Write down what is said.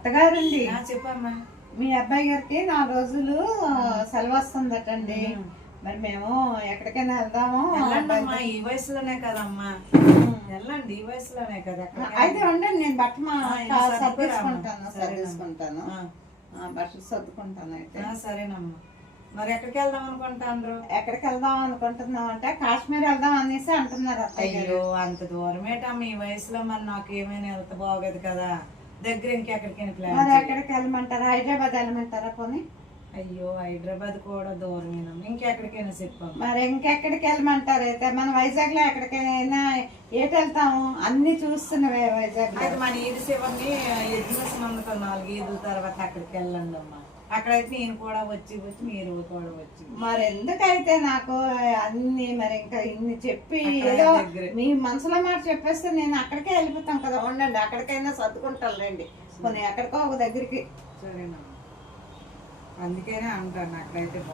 అత్తగారండి, చెప్పమ్మా. మీ అబ్బాయి గారికి 4 రోజులు సెలవు వస్తుందటండి. మరి మేము ఎక్కడికైనా వెళ్దాము. వెళ్ళండమ్మా, ఈ వయసులోనే కదమ్మా, వెళ్ళండి, ఈ వయసులోనే కదా. అయితే ఉండండి, నేను బట్టలు సర్దుకుంటాను, బట్టలు సర్దుకుంటాను. అయితే సరేనమ్మా. మరి ఎక్కడికి వెళ్దాం అనుకుంటాను? ఎక్కడికి వెళ్దాం అనుకుంటున్నాం అంటే కాశ్మీర్ వెళ్దాం అనేసి అంటున్నారు అత్తయ్య గారు. అయ్యో, అంత దూరమేటమ్మా ఈ వయసులో. మరి నాకు ఏమైనా వెళ్తే బాగోదు కదా. దగ్గర ఇంకెక్కడికైనా మరి ప్లాన్. ఎక్కడికి వెళ్ళమంటారా? హైదరాబాద్ వెళ్ళమంటారా? పోనీ. అయ్యో, హైదరాబాద్ కూడా దూరమేనమ్మా, ఇంకెక్కడికైనా చెప్పాము. మరి ఇంకెక్కడికి వెళ్ళమంటారు? అయితే మన వైజాగ్ లో ఎక్కడికైనా ఏటి వెళ్తాము? అన్ని చూస్తున్నవే వైజాగ్ లో. అది మన ఈది శివని ఎగ్జిబిస్ నమ్మకం 4 ఈదుల తర్వాత అక్కడికి వెళ్ళండి అమ్మా. అక్కడైతే నేను కూడా వచ్చి మీరు కూడా వచ్చి. మరి ఎందుకైతే నాకు అన్ని మరి ఇంకా ఇన్ని చెప్పి ఏదో మీ మనసులో మాట చెప్పేస్తే నేను అక్కడికే వెళ్ళిపోతాం కదా. ఉండండి, అక్కడికైనా సర్దుకుంటానులేండి. కొన్ని ఎక్కడికో ఒక దగ్గరికి. సరేనమ్మా, అందుకనే అంటాను అక్కడైతే